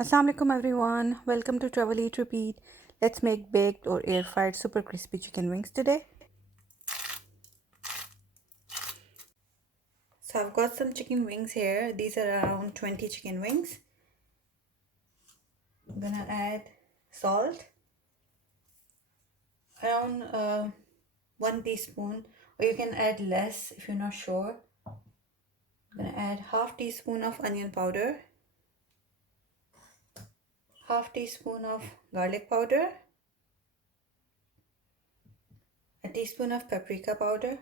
Assalamu alaikum everyone. Welcome to Travel Eat Repeat. Let's make baked or air fried super crispy chicken wings today. So I've got some chicken wings here. These are around 20 chicken wings. I'm gonna add salt, around 1 teaspoon, or you can add less if you're not sure. I'm gonna add half teaspoon of onion powder, half teaspoon of garlic powder, a teaspoon of paprika powder,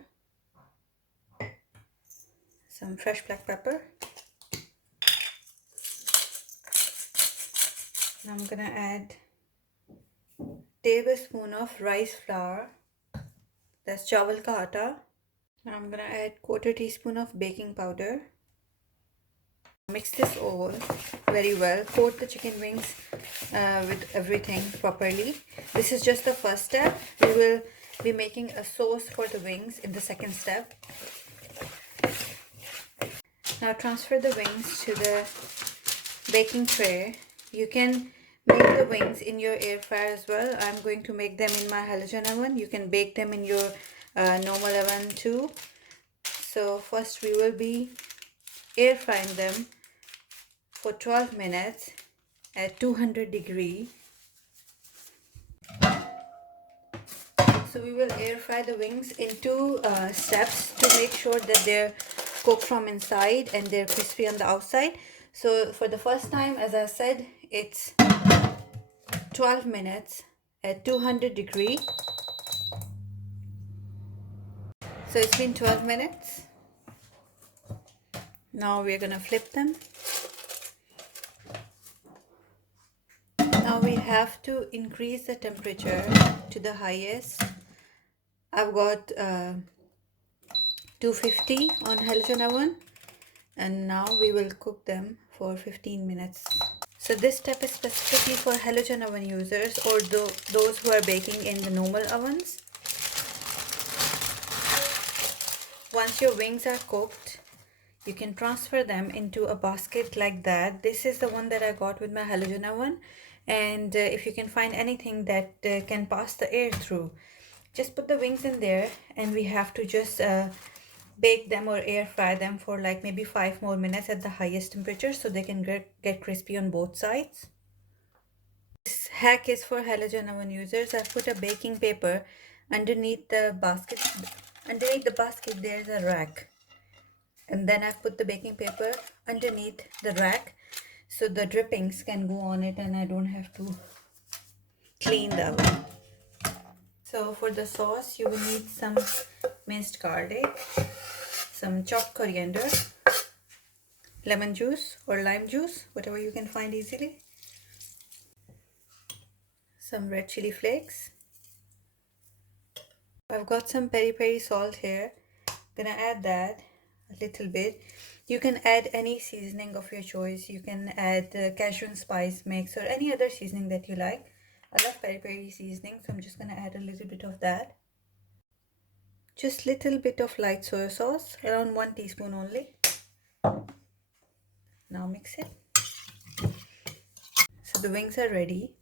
some fresh black pepper. And I'm gonna add tablespoon of rice flour, that's chawal ka atta. Now I'm gonna add quarter teaspoon of baking powder. Mix this all very well. Coat the chicken wings with everything properly. This is just the first step. We will be making a sauce for the wings in the second step. Now transfer the wings to the baking tray. You can make the wings in your air fryer as well. I'm going to make them in my halogen oven. You can bake them in your normal oven too. So first we will be air frying them for 12 minutes at 200 degree. So we will air fry the wings in two steps to make sure that they're cooked from inside and they're crispy on the outside. So for the first time, as I said, it's 12 minutes at 200 degree. So it's been 12 minutes. Now we're gonna flip them. Now we have to increase the temperature to the highest. I've got 250 on halogen oven, and now we will cook them for 15 minutes. So this step is specifically for halogen oven users or those who are baking in the normal ovens. Once your wings are cooked, you can transfer them into a basket like that. This is the one that I got with my halogen oven, and if you can find anything that can pass the air through, just put the wings in there, and we have to just bake them or air fry them for like maybe 5 more minutes at the highest temperature so they can get crispy on both sides. This hack is for halogen oven users. I've put a baking paper underneath the basket. Underneath the basket there's a rack, and then I've put the baking paper underneath the rack so the drippings can go on it and I don't have to clean the oven. So for the sauce, you will need some minced garlic, some chopped coriander, lemon juice or lime juice, whatever you can find easily, some red chili flakes. I've got some peri salt here. I'm gonna add that a little bit. You can add any seasoning of your choice. You can add cajun spice mix or any other seasoning that you like. I love peri seasoning, so I'm just gonna add a little bit of that. Just little bit of light soy sauce, around 1 teaspoon only. Now mix it. So the wings are ready.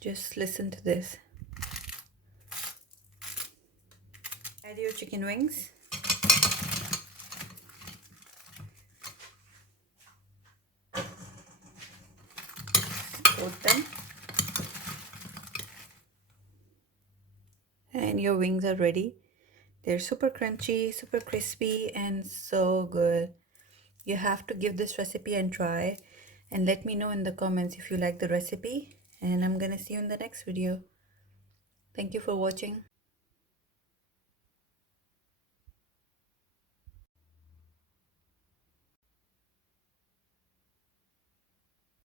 Just listen to this. Add your chicken wings. Coat them. And your wings are ready. They're super crunchy, super crispy, and so good. You have to give this recipe and try, and let me know in the comments if you like the recipe, and I'm gonna see you in the next video. Thank you for watching.